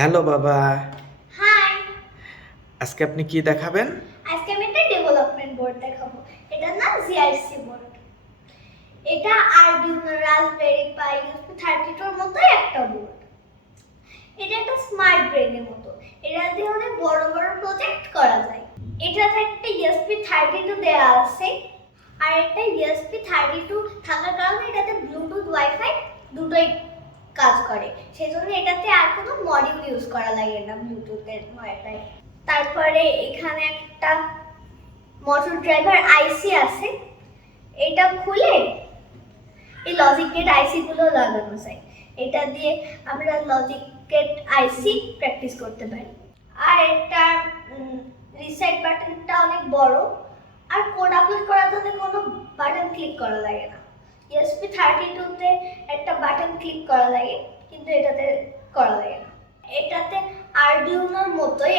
Hello বাবা। High. আজকে আপনি কি দেখাবেন? আজকে আমি একটা ডেভেলপমেন্ট বোর্ড দেখাবো। এটার নাম জিআরসি বোর্ড। এটা আরডুইনো, রাসবেরি পাই, ইউএসপি 32 এর মতো একটা বোর্ড। এটা একটা স্মার্ট ব্রেনের মতো। এটা দিয়ে অনেক বড় বড় প্রজেক্ট করা যায়। এটাতে একটা ইউএসপি 32 দেয়া আছে, আর একটা ইউএসপি 32 থাকার কারণে এটাতে ব্লুটুথ ওয়াইফাই দুটোই কাজ করে। সেজন্য এটাতে আর কোনো মডিউল ইউজ করা লাগে না ব্লুটুথের ওয়াইফাই। তারপরে এখানে একটা মোটর ড্রাইভার আইসি আছে। এটা খুলে এই লজিক গেট আইসি গুলো লাগানো যায়। এটা দিয়ে আমরা লজিক গেট আইসি প্র্যাকটিস করতে পারি। আর এটা রিসেট বাটনটা অনেক বড়, আর কোড আপলোড করার জন্য কোনো বাটন ক্লিক করা লাগে না। ইউএসপি 32 তে একটা বাটন ক্লিক করা লাগে, কিন্তু এটাতে করা লাগে না। এটাতে আরডুইনোর মতোই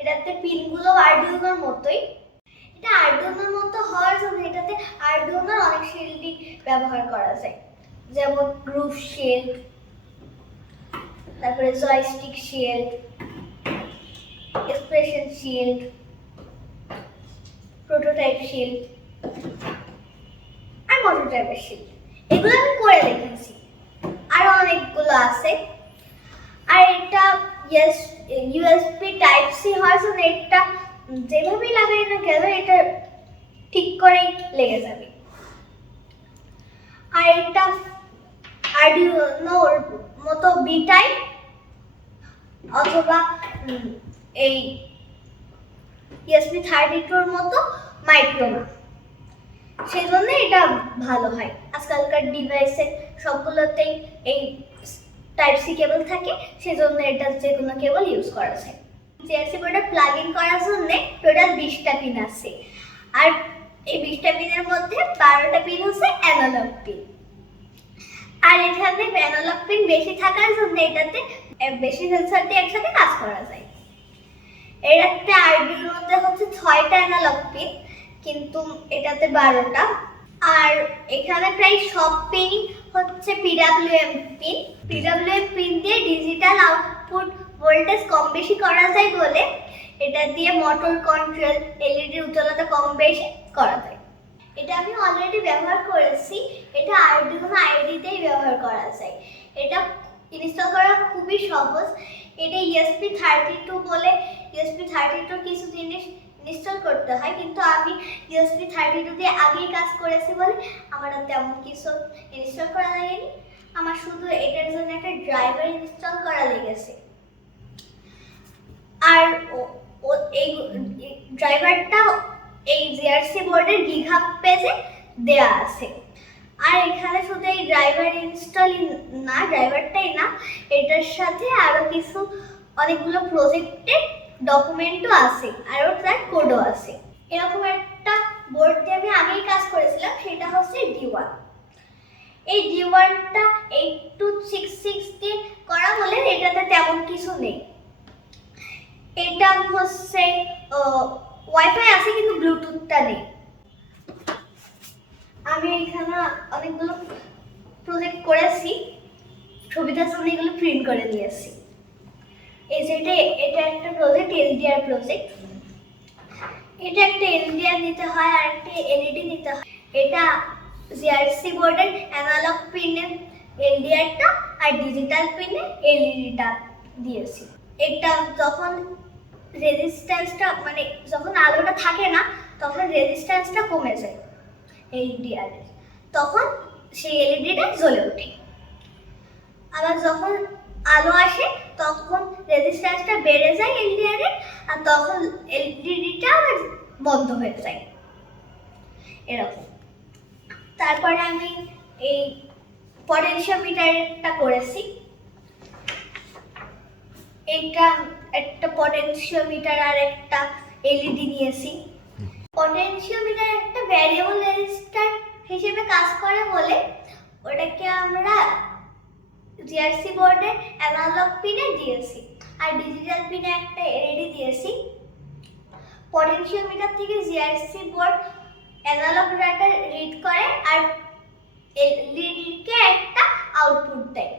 এটাতে পিনগুলো আরডুইনোর মতোই। এটা আরডুইনোর মতো হওয়ার জন্য এটাতে আরডুইনোর অনেক শিল্ডই ব্যবহার করা যায়, যেমন গ্রুপ শিল্ড, তারপরে joystick shield, expression shield, prototype shield আর মোটর ড্রাইভার শিল্ড। এগুলো আমি করে দেখেছি, আরো অনেকগুলো আছে। আর এটা ইউএসবি টাইপ সি হওয়ার জন্য এটা যেভাবেই লাগাই না কেন এটা ঠিক করেই লেগে যাবে। আর এটা আরডুইনোর মতো বি টাইপ অথবা এই ইউএসপি 32 এর মতো মাইক্রো না, সেই জন্য এটা ভালো হয়। আজকালকার ডিভাইসে সবগুলোতেই এই টাইপ সি কেবল থাকে, সেজন্য এটা যে কোনো কেবল ইউজ করা যায়। জিআরসি বোর্ডে প্লাগ ইন করার জন্য টোটাল 20টা পিন আছে, আর এই 20টা পিনের মধ্যে 12টা পিন হচ্ছে অ্যানালগ পিন। আর এখানে অ্যানালগ পিন বেশি থাকার জন্য এটাতে বেশি সেন্সর দিয়ে একসাথে কাজ করা যায়। এটাতে আরডুইনোর মধ্যে হচ্ছে 6টা অ্যানালগ পিন, কিন্তু এটাতে 12টা। আর এখানে প্রায় সব পিন হচ্ছে পিডব্লিউএম পিন। পিডব্লিউএম পিন দিয়ে ডিজিটাল আউটপুট ভোল্টেজ কম বেশি করা যায় বলে এটা দিয়ে মোটর কন্ট্রোল, এলইডি উজ্জ্বলতা কম বেশি করা যায়। এটা আমি অলরেডি ব্যবহার করেছি। এটা আরডুইনো আইডিতেই ব্যবহার করা যায়। এটা ইনস্টল করা খুবই সহজ। এটা ইউএসপি 32 বলে ইউএসপি 32 কিছু জিনিস ইনস্টল করতে হয়, কিন্তু আমি ইউএসপি 32 দিয়ে আগেই কাজ করেছি বলে আমার আর তেমন কিছু ইনস্টল করা লাগেনি। আমার শুধু এটার জন্য একটা ড্রাইভার ইনস্টল করা লেগেছে। আর এই ড্রাইভারটা এই জিআরসি বোর্ডের গিগহাব পেজে দেয়া আছে। আর এখানে শুধু এই ড্রাইভার ইনস্টল না, ড্রাইভারটাই না, এটার সাথে আরো কিছু অনেকগুলো প্রজেক্টের ডকুমেন্টও আছে, আরো তার কোডও আছে। এরকম একটা বোর্ড দিয়ে আমি আগেই কাজ করেছিলাম, সেটা হচ্ছে D1। এই D1টা 8266 দিয়ে করা বলে এটাতে তেমন কিছু নেই। এটা হচ্ছে ওয়াইফাই আছে কিন্তু ব্লুটুথটা নেই। আমি এখানে অনেকগুলো প্রজেক্ট করেছি, সুবিধার জন্য এগুলো প্রিন্ট করে নিয়েছি। এই যে এটা একটা প্রজেক্ট, এলডিআর প্রজেক্ট। এটা একটা এলডিআর নিতে হয় আর একটা এলইডি নিতে হয়। এটা জিআরসি বোর্ডের অ্যানালগ পিনের এলডিআরটা আর ডিজিটাল পিনে এলইডিটা দিয়েছি। এটা যখন রেজিস্ট্যান্সটা মানে যখন আলোটা থাকে না তখন রেজিস্ট্যান্সটা কমে যায় এলডিআর, তখন সেই এলইডিটা জ্বলে ওঠে। আবার যখন আলো আসে তখন রেজিস্ট্যান্সটা বেড়ে যায় এলডিআর এর, আর তখন এলইডিটা আবার বন্ধ হয়ে যায়, এরকম। তারপরে আমি এই পটেনশিওমিটারটা করেছি। এটা একটা পটেনশিওমিটার আর একটা এলইডি নিয়েছি। পটেনশিওমিটার একটা ভ্যারিয়েবল রেজিস্টার হিসেবে কাজ করে বলে ওটাকে আমরা জিআরসি বোর্ডের অ্যানালগ পিনে দিয়েছি, আর ডিজিটাল পিনে একটা এলইডি দিয়েছি। পটেনশিওমিটার থেকে GRC board analog data read করে আর এলইডি কে একটা আউটপুট দেয়।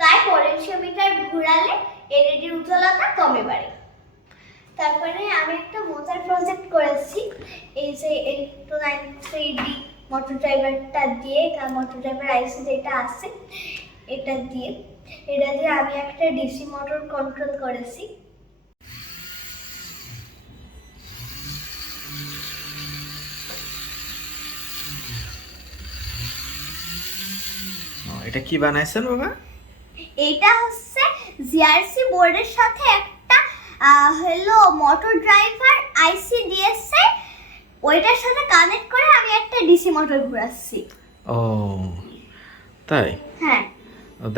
তাই পটেনশিওমিটার ঘোরালে এলইডির উজ্জ্বলতা কমে বাড়ে। তারপরে আমি একটা মজার প্রজেক্ট করেছি, এই যে ইলেকট্রোনাইট 3D মোটর ড্রাইভারটা দিয়ে, মোটর ড্রাইভার আইসি যেটা আছে এটা দিয়ে আমি একটা ডিসি মোটর কন্ট্রোল করেছি। এটা কি বানাইছেন বাবা? এটা হচ্ছে জিআরসি বোর্ডের সাথে একটা হলো মোটর ড্রাইভার আইসি দিয়েছে, ওইটার সাথে কানেক্ট করে আমি একটা ডিসি মোটর ঘোরাচ্ছি। ও তাই? হ্যাঁ,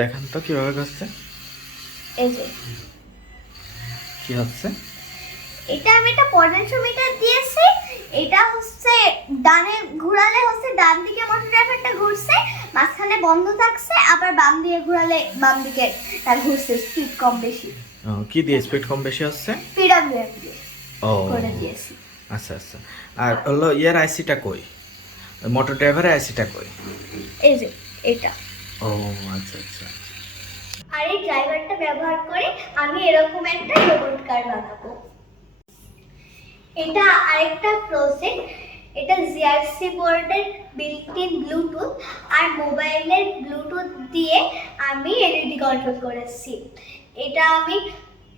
দেখান তো কিভাবে করছে। এই যে কি হচ্ছে? এটা আমি একটা পটেনশিওমিটার দিয়েছি, এটা হচ্ছে ডানে ঘোরালে হচ্ছে ডান দিকে মোটর ড্রাইভারটা ঘুরছে, মাঝখানে বন্ধ থাকছে, আবার বাম দিকে ঘোরালে বাম দিকে তা ঘুরছে, স্পিড কম বেশি। কি দিয়ে স্পিড কম বেশি হচ্ছে? পিডব্লিউএম দিয়ে ও করে দিয়েছি। আচ্ছা আচ্ছা। আর হলো ইয়ার আইসিটা কই? মোটর ড্রাইভারের আইসিটা কই? এই যে এটা। ও আচ্ছা আচ্ছা। আর এই ড্রাইভারটা ব্যবহার করে আমি এরকম একটা রোবট কার বানাবো। এটা আরেকটা প্রজেক্ট, এটা জিআরসি বোর্ডের বিল্ট-ইন ব্লুটুথ আর মোবাইলের ব্লুটুথ দিয়ে আমি এলইডি কন্ট্রোল করেছি। এটা আমি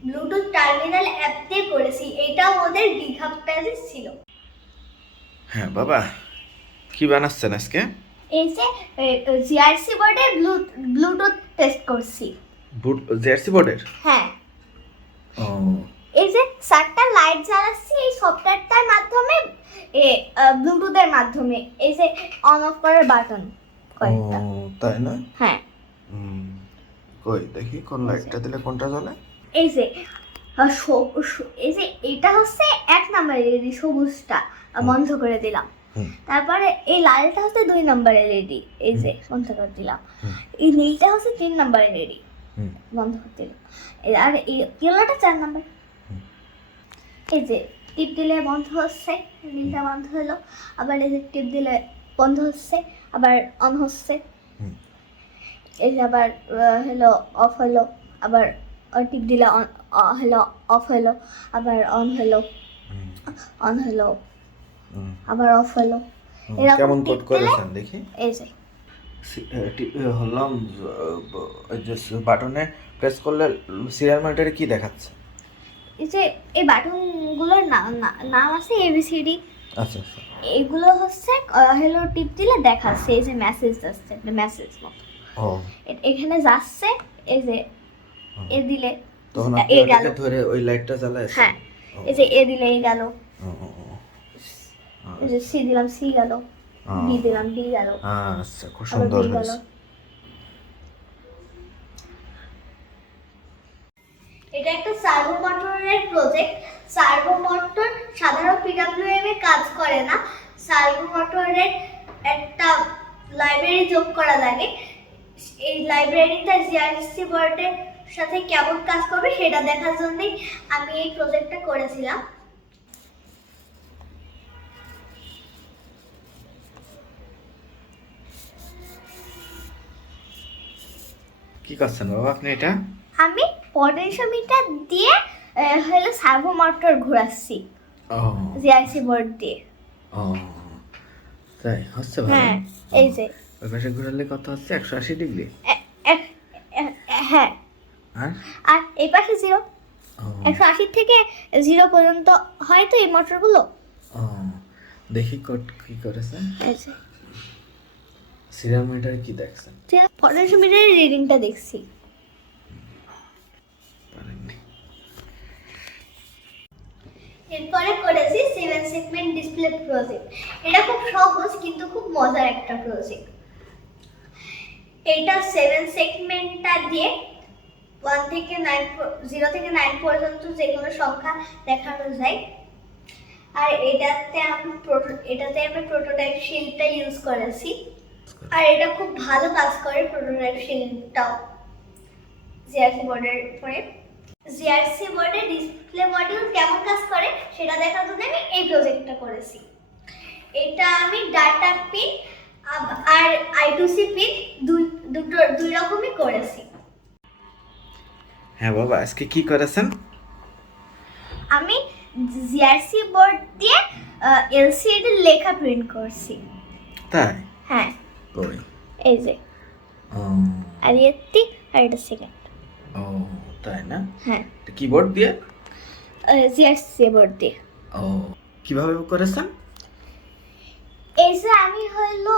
ব্লুটুথ টার্মিনাল অ্যাপ দিয়ে করেছি, এটাও ওদের গিটহাব পেজে ছিল। হ্যাঁ বাবা, কি বানাচ্ছেন আজকে? এই যে জিআরসি বোর্ডের ব্লুটুথ টেস্ট করছি। জার্সি বোর্ডের? হ্যাঁ, ও এই যে 4টা লাইট জ্বালাচ্ছি এই সফটওয়্যারটার মাধ্যমে, ব্লুটুথের মাধ্যমে, এই যে অন অফ করার বাটন কয়েকটা। তাই না? হ্যাঁ, কই দেখি কোন লাইটটা দিলে কোনটা জ্বলে। এই যে এই যে এটা হচ্ছে 1 নাম্বার এলইডি, সবুজটা বন্ধ করে দিলাম। তারপরে এই লালটা হচ্ছে 2 নাম্বার এলইডি, এই যে বন্ধ করে দিলাম। এই নীলটা হচ্ছে 3 নাম্বার এলইডি, বন্ধ করে দিলাম। আর এই ইয়েলোটা 4 নাম্বার। এই যে টিপ দিলে বন্ধ হচ্ছে, নীলটা বন্ধ হলো, আবার এই যে টিপ দিলে বন্ধ হচ্ছে, আবার অন হচ্ছে। এই যে আবার হলো অফ হলো, আবার টিপ দিলে হলো অফ হলো, আবার অন হলো, অন হলো, আবার অফ হলো। কেমন কোড করেছেন দেখি। এই যে হলাম যে বাটনে প্রেস করলে সিরিয়াল মনিটরে কি দেখাচ্ছে? এই যে এই বাটনগুলোর নাম আছে এবিসিডি। আচ্ছা আচ্ছা। এগুলো হচ্ছে হলো টিপ দিলে দেখাচ্ছে, এই যে মেসেজ যাচ্ছে, একটা মেসেজ মতো। ও এখানে যাচ্ছে, এই যে এ দিলে তখন এ গেল, ধরে ওই লাইটটা জ্বালায়। হ্যাঁ, এই যে এ দিলে এ গেল, ও এই যে সি দিলাম সি গেল, ডি দিলাম ডি গেল। আচ্ছা, খুব সুন্দর হয়েছে। এটা একটা সার্ভো মোটরের প্রজেক্ট। সার্ভো মোটর সাধারণ পিডব্লিউএম এ কাজ করে না, সার্ভো মোটরের একটা লাইব্রেরি যোগ করা লাগে। এই লাইব্রেরিটা জিআরসি বোর্ডের সাথে কেমন কাজ করবে সেটা দেখার জন্যই আমি এই প্রজেক্টটা করেছিলাম। কি করছেন বাবা আপনি এটা? আমি পটেনশিওমিটার দিয়ে হলো সার্ভো মোটর ঘোরাচ্ছি ও জিআরসি বোর্ড দিয়ে। ও তাই হচ্ছে ভালো। হ্যাঁ, এই যে ওই পাশে ঘোরালে কত হচ্ছে? 180 ডিগ্রি। হ্যাঁ, আর এই পাশে 0, ও 180 থেকে 0 পর্যন্ত হয় তো এই মোটরগুলো। ও দেখি কোড কি করেছে। এই যে সিরিয়াল মনিটরে কি দেখছেন? পটেনশিওমিটারের রিডিংটা দেখছি। পারেননি। এরপরে করেছি 7 সেগমেন্ট ডিসপ্লে প্রজেক্ট। এটা খুব সহজ কিন্তু খুব মজার একটা প্রজেক্ট। এটা 7 সেগমেন্টটা দিয়ে 0 থেকে 9 পর্যন্ত যে কোনো সংখ্যা দেখানো যায়। আর এটাতে আমি প্রোটোটাইপ শিল্ডটা ইউজ করেছি, আর এটা খুব ভালো কাজ করে প্রোটোটাইপ শিল্ডটাও জিআরসি বোর্ডের উপরে। জিআরসি বোর্ডে ডিসপ্লে মডিউল কেমন কাজ করে সেটা দেখার জন্য আমি এই প্রজেক্টটা করেছি। এটা আমি ডাটা পিন আর I2C পিন দুই রকমই করেছি। হ্যাঁ বাবা, আজকে কি করেছেন? আমি জিআরসি বোর্ড দিয়ে এলসিডি লেখা প্রিন্ট করছি। তাই? হ্যাঁ, কই? এই যে ও আর এটি আর এটা সেকেন্ড। ও তাই না? হ্যাঁ, কিবোর্ড দিয়ে? জিআরসি বোর্ড দিয়ে। ও কিভাবে করেছেন? এই যে আমি হলো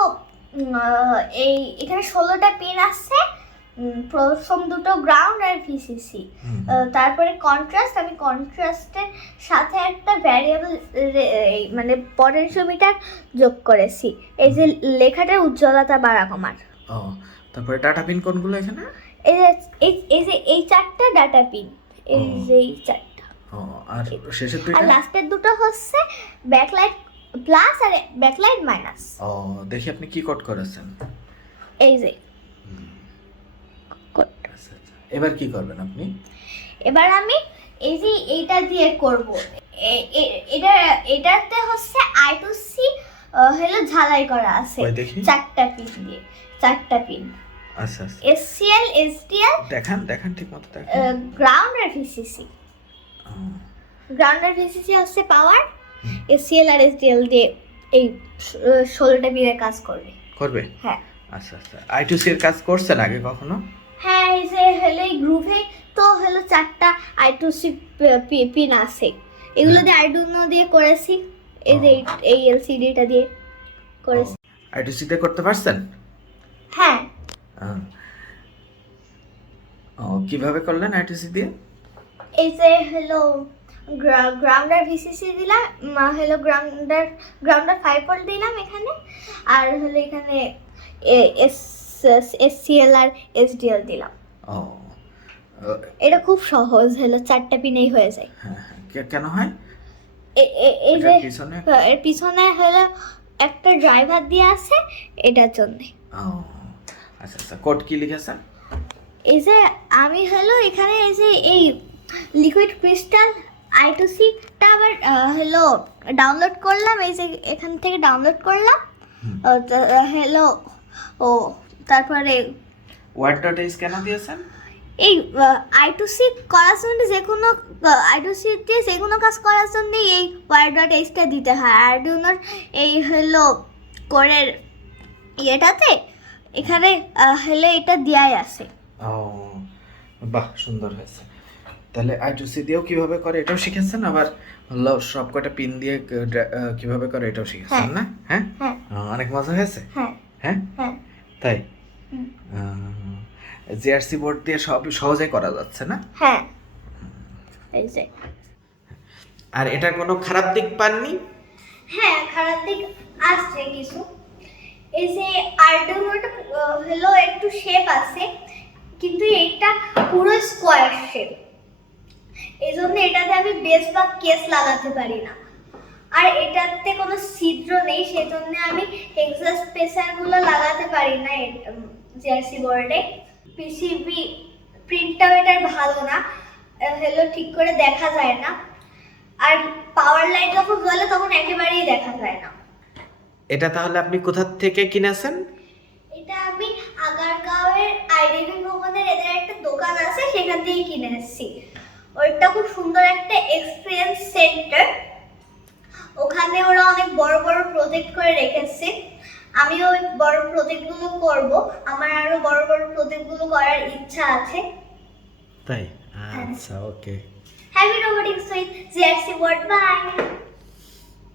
এই এখানে 16টা পিন আছে। প্রথম দুটো গ্রাউন্ড আর ভিসিসি, তারপরে কন্ট্রাস্ট। আমি কন্ট্রাস্টের সাথে একটা ভ্যারিয়েবল মানে পটেনশিওমিটার যোগ করেছি, এই যে লেখাটার উজ্জ্বলতা বাড়া কমার। ও তারপরে ডাটা পিন কোনগুলো এখানে? এই যে এই যে এই চারটা ডাটা পিন, এই যে এই চারটা। ও আর শেষের আর দুইটা? লাস্টের দুটো হচ্ছে ব্যাকলাইট প্লাস আর ব্যাকলাইট মাইনাস। ও দেখি আপনি কি কোড করেছেন। এই যে কোড। আচ্ছা, আচ্ছা। এবার কি করবেন আপনি? এবার আমি এই যে এইটা দিয়ে করব। এটা এটাতে হচ্ছে I2C হলো ঝালাই করা আছে ওই দেখি। চারটা পিন দিয়ে, চারটা পিন। আচ্ছা আচ্ছা, SCL SDL দেখান দেখান ঠিক মতো দেখান। গ্রাউন্ড আর ভিসিসি। ও, গ্রাউন্ড আর ভিসিসি হচ্ছে পাওয়ার, SCL আর SDL দিয়ে এই 16টা পিনের কাজ করবে। করবে? হ্যাঁ আচ্ছা আচ্ছা, I2C এর কাজ করছেন আগে কখনো? হ্যাঁ, এই যে হলো এই গ্রুপে তো হলো চারটা I2C পিন আছে, এগুলো দিয়ে আরডুইনো দিয়ে করেছি। এই যে এই এলসিডিটা দিয়ে করেছি। I2C তে করতে পারছেন? হ্যাঁ, ও কিভাবে করলেন I2C দিয়ে? এই যে হলো গ্রাউন্ডার ভিসিসি দিলাম, হলো গ্রাউন্ডার 5 ভোল্ট দিলাম এখানে, আর হলো এখানে SCL আর SDL দিলাম। ও এটা খুব সহজ, হলো চারটা পিনেই হয়ে যায়। হ্যাঁ হ্যাঁ, কেন হয়? এই যে এটার পিছনে? এর পিছনে হলো একটা ড্রাইভার দিয়ে আছে এটার জন্য। ও আচ্ছা আচ্ছা, কোড কি লিখেছেন? এই যে আমি হলো এখানে এই যে এই লিকুইড ক্রিস্টাল I2C-টা আবার হলো ডাউনলোড করলাম, এই যে এখান থেকে ডাউনলোড করলাম। হলো ও তারপরে word.h কেন দিয়েছেন? এই I2C করার জন্য যে কোনো I2C দিয়ে যে কোনো কাজ করার জন্য এই word.h-টা দিতে হয়। আরডুইনোর এই হলো কোরের ইয়েটাতে এখানে হলো এটা দেয়াই আছে। ও বাহ, সুন্দর হয়েছে। তাহলে I2C দিয়েও কিভাবে করে এটাও শিখেছেন, আবার হলো সব কটা পিন দিয়ে কিভাবে করে এটাও শিখেছেন না? হ্যাঁ হ্যাঁ অনেক মজা হয়েছে। হ্যাঁ হ্যাঁ হ্যাঁ তাই? জিআরসি বোর্ড দিয়ে সব সহজে করা যাচ্ছে না? হ্যাঁ, এই যে। আর এটা কোনো খারাপ দিক পাননি? হ্যাঁ, খারাপ দিক আসছে কিছু। এই যে আরডুইনোটা হলো একটু শেপ আছে, কিন্তু এটা পুরো স্কোয়ার শেপ, এই জন্য এটাতে আমি বেস বা কেস লাগাতে পারি না। আর এটাতে কোনো ছিদ্র নেই, সেজন্য আমি এক্সাস্ট স্পেসারগুলো লাগাতে পারি না জিআরসি বোর্ডে। পিসিবি প্রিন্টটাও এটার ভালো না, হলো ঠিক করে দেখা যায় না। আর পাওয়ার লাইট যখন জ্বলে তখন একেবারেই দেখা যায় না। এটা তাহলে আপনি কোথা থেকে কিনেছেন? এটা আমি আগারগাঁওয়ের আইডিবি ভবনের এদের একটা দোকান আছে, সেখান থেকে কিনে এসেছি। ওইটা খুব সুন্দর একটা এক্সপিরিয়েন্স সেন্টার, ওখানে ওরা অনেক বড় বড় প্রজেক্ট করে রেখেছে। আমি ওই বড় প্রজেক্টগুলো করব, আমার আরো বড় বড় প্রজেক্টগুলো করার ইচ্ছা আছে। তাই? আচ্ছা, okay. Happy robotics with GRC board, by.